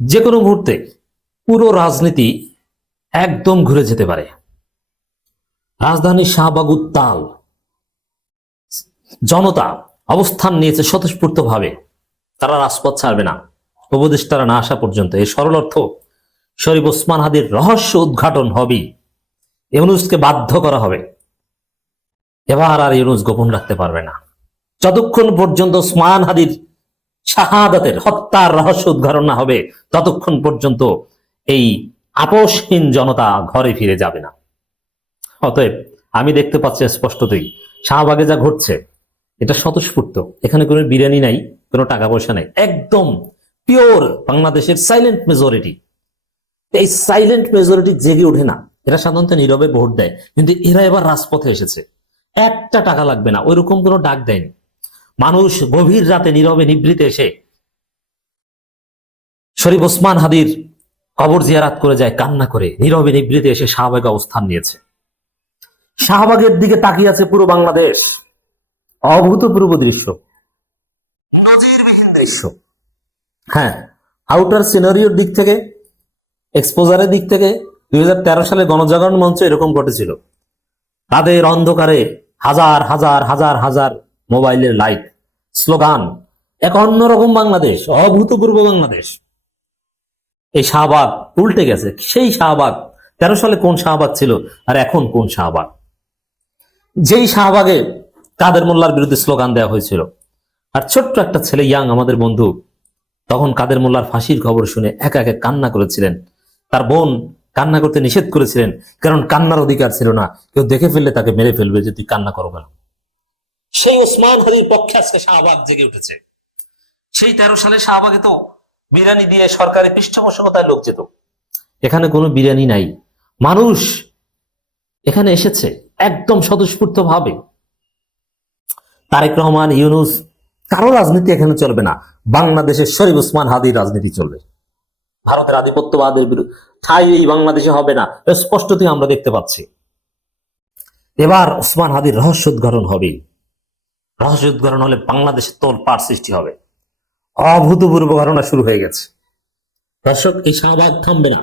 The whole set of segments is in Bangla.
যে কোনো মুহূর্তে পুরো রাজনীতি একদম ঘুরে যেতে পারে। রাজধানীর শাহবাগ উত্তাল, জনতা অবস্থান নিয়েছে স্বতঃস্ফূর্তভাবে। তারা রাজপথ ছাড়বে না উপদেষ্টারা না আসা পর্যন্ত। এই সরল অর্থ, শরীফ ওসমান হাদির রহস্য উদ্ঘাটন হবে, ইউনূসকে বাধ্য করা হবে। এবার আর ইউনূস গোপন রাখতে পারবে না। যতক্ষণ পর্যন্ত ওসমান হাদির শাহাদাতের হত্যার রহস্য উদ্ঘাটন না হবে, ততক্ষণ পর্যন্ত এই আপোষহীন জনতা ঘরে ফিরে যাবে না। অতএব আমি দেখতে পাচ্ছি স্পষ্টতই শাহবাগে যা ঘটছে এটা স্বতঃস্ফূর্ত। এখানে কোনো বিরিয়ানি নাই, কোনো টাকা পয়সা নাই, একদম পিওর বাংলাদেশের সাইলেন্ট মেজরিটি। এই সাইলেন্ট মেজরিটি জেগে ওঠে না, এরা সাধারণত নীরবে ভোট দেয়, কিন্তু এরা এবার রাজপথে এসেছে। একটা টাকা লাগবে না, ওইরকম কোনো ডাক দেয়নি। মানুষ গভীর রাতে নীরবে নিভৃতে এসে শরীফ ওসমান হাদির কবর জিয়ারাত করে যায়, কান্না করে নীরবে নিভৃতে এসে শাহবাগে অবস্থান নিয়েছে। শাহবাগের দিকে তাকিয়ে আছে পুরো বাংলাদেশ। অভূতপূর্ব দৃশ্য, নজিরবিহীন দৃশ্য। হ্যাঁ, আউটার সিনারিওর দিক থেকে, এক্সপোজারের দিক থেকে 2013 সালে গণজাগরণ মঞ্চে এরকম ঘটেছিল। তাদের অন্ধকারে হাজার হাজার হাজার হাজার মোবাইলের লাইট, স্লোগান, এক অন্যরকম বাংলাদেশ, অভূতপূর্ব বাংলাদেশ। এই শাহবাগ উল্টে গেছে। সেই শাহবাগ 13 সালে কোন শাহবাগ ছিল আর এখন কোন শাহবাগ? যেই শাহবাগে কাদের মোল্লার বিরুদ্ধে স্লোগান দেওয়া হয়েছিল, আর ছোট্ট একটা ছেলে, ইয়াং আমাদের বন্ধু, তখন কাদের মোল্লার ফাঁসির খবর শুনে একা একা কান্না করেছিলেন। তার বোন কান্না করতে নিষেধ করেছিলেন, কারণ কান্নার অধিকার ছিল না, কেউ দেখে ফেললে তাকে মেরে ফেলবে যে তুই কান্না করো কেন। সেই ওসমান হাদির পক্ষে আজকে শাহবাগ জেগে উঠেছে। সেই 13 সালে শাহবাগে তো বিরিয়ানি দিয়ে সরকারি পৃষ্ঠপোষকতায় লোক যেত, এখানে কোনো বিরিয়ানি নাই। মানুষ এখানে এসেছে একদম স্বতঃস্ফূর্ত ভাবে। তারেক রহমান, ইউনূস, কারো রাজনীতি এখানে চলবে না। বাংলাদেশের শরীফ ওসমান হাদির রাজনীতি চলবে। ভারতের আধিপত্যবাদের বিরুদ্ধে ঠাঁই এই বাংলাদেশে হবে না, স্পষ্টতই আমরা দেখতে পাচ্ছি। এবার ওসমান হাদির রহস্য উদ্ঘাটন হবে। রহস্য উদ্ঘাটন হলে বাংলাদেশে তোলপাড় সৃষ্টি হবে। অভূতপূর্ব ঘটনা শুরু হয়ে গেছে। দর্শক, এই শাহবাগ থামবে না।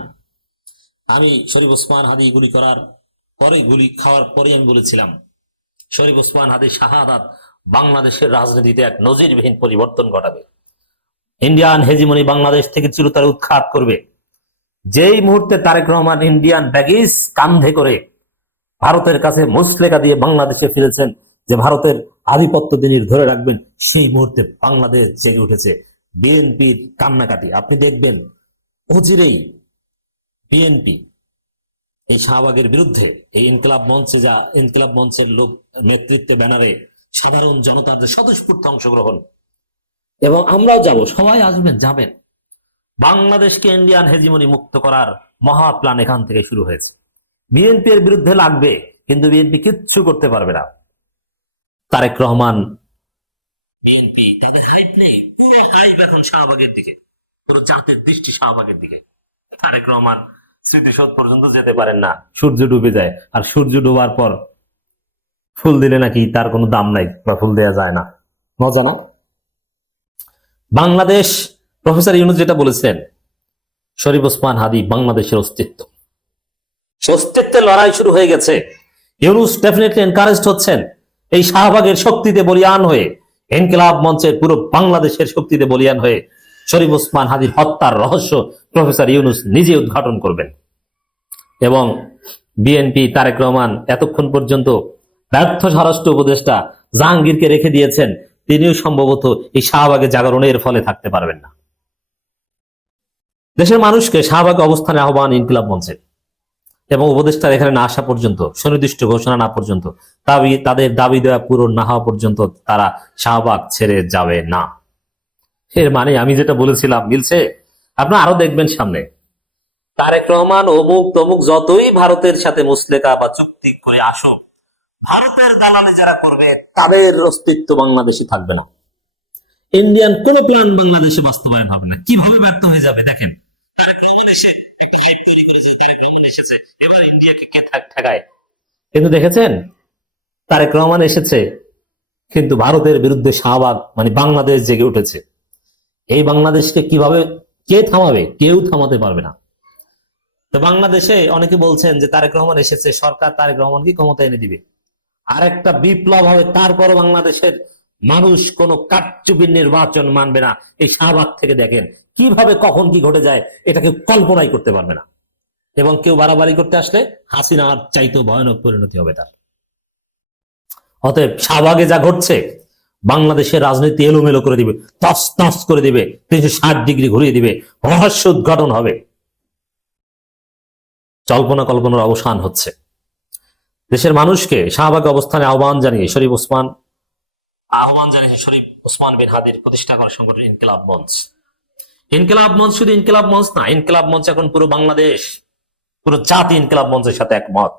আমি শরীফ ওসমান হাদি গুলি করার পরে, গুলি খাওয়ার পরে আমি বলেছিলাম, শরীফ ওসমান হাদির শাহাদাত বাংলাদেশের রাজনীতিতে এক নজিরবিহীন পরিবর্তন ঘটাবে। ইন্ডিয়ান হেজিমনি বাংলাদেশ থেকে চিরতরে উৎখাত করবে। যেই মুহূর্তে তারেক রহমান ইন্ডিয়ান ব্যাগিজ কান্ধে করে ভারতের কাছে মুচলেকা দিয়ে বাংলাদেশে ফিরেছেন, যে ভারতের আধিপত্য তিনি ধরে রাখবেন, সেই মুহূর্তে বাংলাদেশ জেগে উঠেছে। বিএনপির কান্নাকাটি আপনি দেখবেন অচিরেই। বিএনপি এই শাহবাগের বিরুদ্ধে, এই ইনকিলাব মঞ্চে, যা ইনকিলাব মঞ্চের লোক নেতৃত্বে ব্যানারে সাধারণ জনতার যে স্বতঃস্ফূর্ত অংশগ্রহণ, এবং আমরাও যাব, সবাই আসবেন, যাবেন। বাংলাদেশকে ইন্ডিয়ান হেজিমনি মুক্ত করার মহা প্ল্যান এখান থেকে শুরু হয়েছে। বিএনপি এর বিরুদ্ধে লাগবে, কিন্তু বিএনপি কিচ্ছু করতে পারবে না। তারেক রহমান, বিএনপি তাদের হাইপ নেই, পুরো হাইপ এখন শাহবাগের দিকে, পুরো জাতির দৃষ্টি শাহবাগের দিকে। তারেক রহমান স্মৃতিসৌধ পর্যন্ত যেতে পারেন না, সূর্য ডুবে যায়। আর সূর্য ডোবার পর ফুল দিলে নাকি তার কোনো দাম নাই, বা ফুল দেওয়া যায় না। মজা না? বাংলাদেশ, প্রফেসর ইউনূস যেটা বলেছেন, শরীফ ওসমান হাদি বাংলাদেশের অস্তিত্ব, অস্তিত্বের লড়াই শুরু হয়ে গেছে। ইউনূস ডেফিনেটলি এনকারেজড হচ্ছেন এই শাহবাগের শক্তিতে বলিয়ান হয়ে, ইনকিলাব মঞ্চের পুরো বাংলাদেশের শক্তিতে বলিয়ান হয়ে শরীফ ওসমান হাদির হত্যার রহস্য প্রফেসর ইউনূস নিজে উদ্ঘাটন করবেন। এবং বিএনপি, তারেক রহমান এতক্ষণ পর্যন্ত ব্যর্থ স্বরাষ্ট্র উপদেষ্টা জাহাঙ্গীরকে রেখে দিয়েছেন, তিনিও সম্ভবত এই শাহবাগে জাগরণের ফলে থাকতে পারবেন না। দেশের মানুষকে শাহবাগে অবস্থানে আহ্বান ইনকিলাব মঞ্চে, এবং উপদেষ্টার এখানে না আসা পর্যন্ত, সুনির্দিষ্ট ঘোষণা না পর্যন্ত, তাদের দাবি দেওয়া পূরণ না হওয়া পর্যন্ত তারা শাহবাগ ছেড়ে যাবে না। এর মানে আমি যেটা বলেছিলাম মিলছে। আপনারা আরো দেখবেন সামনে তারেক রহমান অমুক তমুক যতই ভারতের সাথে মুসলেকা বা চুক্তি করে আসো, ভারতের দালালি যারা করবে তাদের অস্তিত্ব বাংলাদেশে থাকবে না। ইন্ডিয়ান কোন প্ল্যান বাংলাদেশে বাস্তবায়ন হবে না। কিভাবে ব্যর্থ হয়ে যাবে দেখেন। তারেক রহমান এসে একটা hype তৈরি করেছে, তারেক রহমান এসেছে, এবার ইন্ডিয়াকে কে ঠেকায়। কিন্তু দেখেছেন, তারেক রহমান এসেছে, কিন্তু ভারতের বিরুদ্ধে শাহবাগ মানে বাংলাদেশ জেগে উঠেছে। এই বাংলাদেশকে কে থামাবে? কেউ থামাতে পারবে না। তো বাংলাদেশে অনেকে বলছেন যে তারেক রহমান এসেছে, সরকার তারেক রহমানকে ক্ষমতা এনে দিবে, আর একটা বিপ্লব হবে, তারপরও বাংলাদেশের মানুষ কোনো কারচুপির নির্বাচন মানবে না। এই শাহবাগ থেকে দেখেন কিভাবে কখন কি ঘটে যায়, এটাকে কল্পনাই করতে পারবে না। এবং কেউ বাড়াবাড়ি করতে আসলে হাসিনার চাইতেও ভয়ানক পরিণতি হবে তার। অতএব শাহবাগে যা ঘটছে বাংলাদেশের রাজনীতি এলোমেলো করে দিবে, তস তস করে দিবে, 360 ডিগ্রি ঘুরিয়ে দিবে, রহস্য উদ্ঘাটন হবে। কল্পনা কল্পনার অবসান হচ্ছে। দেশের মানুষকে শাহবাগে অবস্থানে আহ্বান জানিয়ে শরীফ ওসমান বিন হাদির প্রতিষ্ঠা করা সংগঠন ইনকিলাব মঞ্চ। ইনকিলাব মঞ্চ শুধু ইনকিলাব মঞ্চ না, ইনকিলাব মঞ্চ এখন পুরো বাংলাদেশ, পুরো জাতি ইনকিলাব মঞ্চের সাথে একমত।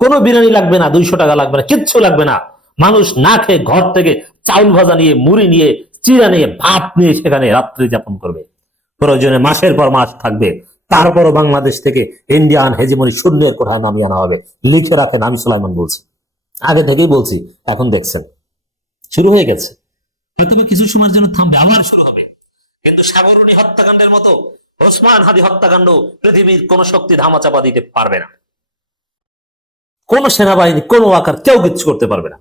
কোনো বিরিয়ানি লাগবে না, 200 টাকা লাগবে না, কিচ্ছু লাগবে না। মানুষ না খেয়ে ঘর থেকে চাউল ভাজা নিয়ে, মুড়ি নিয়ে, চিড়া নিয়ে, ভাত নিয়ে সেখানে রাত্রি যাপন করবে। প্রয়োজনে মাসের পর মাস থাকবে। তারপরও বাংলাদেশ থেকে ইন্ডিয়ান হেজিমনি শূন্যের কোঠায় নামিয়ে আনা হবে। লিখে রাখেন, আমি সুলাইমান বলছি, আগে থেকেই বলছি, এখন দেখছেন শুরু হয়ে গেছে। প্রথমে কিছু সময়ের জন্য থামবে, আবার শুরু হবে। কিন্তু সাগরণী হত্যাকাণ্ডের মতো ওসমান হাদি হত্যাকাণ্ড পৃথিবীর কোন শক্তি ধামাচাপা দিতে পারবে না। কোন সেনাবাহিনী, কোন আকার, কেউ কিচ্ছু করতে পারবে না।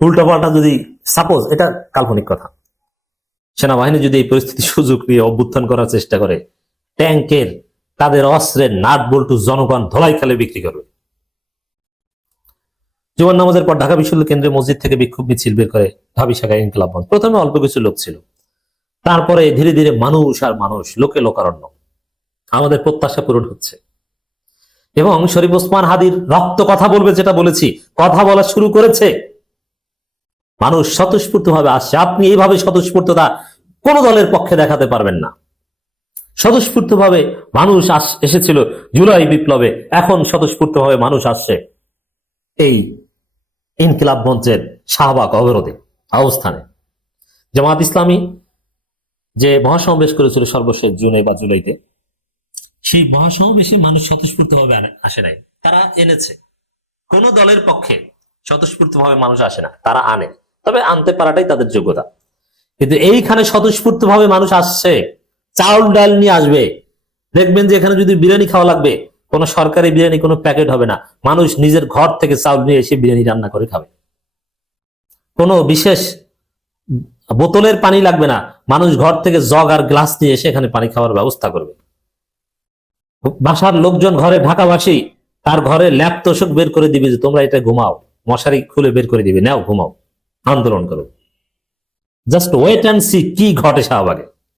উল্টাপাল্টা যদি সাপোজ, এটা কাল্পনিক কথা, সেনাবাহিনী যদি এই পরিস্থিতি সুযোগ নিয়ে অভ্যুত্থান করার চেষ্টা করে, ট্যাঙ্কের তাদের অস্ত্রের নাট বল্টু জনগণ ধলাই খেলে বিক্রি করবে। জুমার নামাজের পর ঢাকা বিশ্ববিদ্যালয় কেন্দ্রীয় মসজিদ থেকে বিক্ষোভ মিছিল বের করে ঢাবি শাখায় ইনকিলাব মঞ্চ। প্রথমে অল্প কিছু লোক ছিল, তারপরে ধীরে ধীরে মানুষ আর মানুষ, লোকে লোকারণ্য। আমাদের প্রত্যাশা পূরণ হচ্ছে এবং শরীফ ওসমান হাদির রক্ত কথা বলবে, যেটা বলেছি, কথা বলা শুরু করেছে। মানুষ স্বতঃস্ফূর্ত ভাবে আসছে। আপনি এইভাবে স্বতঃস্ফূর্ততা কোন দলের পক্ষে দেখাতে পারবেন না। স্বতঃস্ফূর্ত ভাবে মানুষ এসেছিল জুলাই বিপ্লবে, এখন স্বতঃস্ফূর্ত ভাবে মানুষ আসছে এই ইনকিলাব মঞ্চের শাহবাগ অবরোধে অবস্থানে। জামায়াত ইসলামী যে মহাসমাবেশ করেছিল সর্বশেষ জুনে বা জুলাইতে, সেই মহাসমাবেশে মানুষ স্বতঃস্ফূর্ত ভাবে আসে নাই, তারা এনেছে। কোন দলের পক্ষে স্বতঃস্ফূর্ত ভাবে মানুষ আসে না, তারা আনে, তবে আনতে পারাটাই তাদের যোগ্যতা। কিন্তু এইখানে স্বতঃস্ফূর্ত ভাবে মানুষ আসছে, চাউল ডাল নিয়ে আসবে। দেখবেন যে এখানে যদি বিরিয়ানি খাওয়া লাগবে, কোন সরকারি বিরিয়ানি কোনো প্যাকেট হবে না, মানুষ নিজের ঘর থেকে চাউল নিয়ে এসে বিরিয়ানি রান্না করে খাবে। কোনো বিশেষ বোতলের পানি লাগবে না, মানুষ ঘর থেকে জগ আর গ্লাস নিয়ে এসে এখানে পানি খাওয়ার ব্যবস্থা করবে। বাসার লোকজন, ঘরে ঢাকাবাসী, তার ঘরে ল্যাপ তোষক বের করে দিবে যে তোমরা এটা ঘুমাও, মশারি খুলে বের করে দিবে, নাও ঘুমাও, আন্দোলন করো। জাস্ট ওয়েট অ্যান্ড সি কি ঘটে শাহবাগে।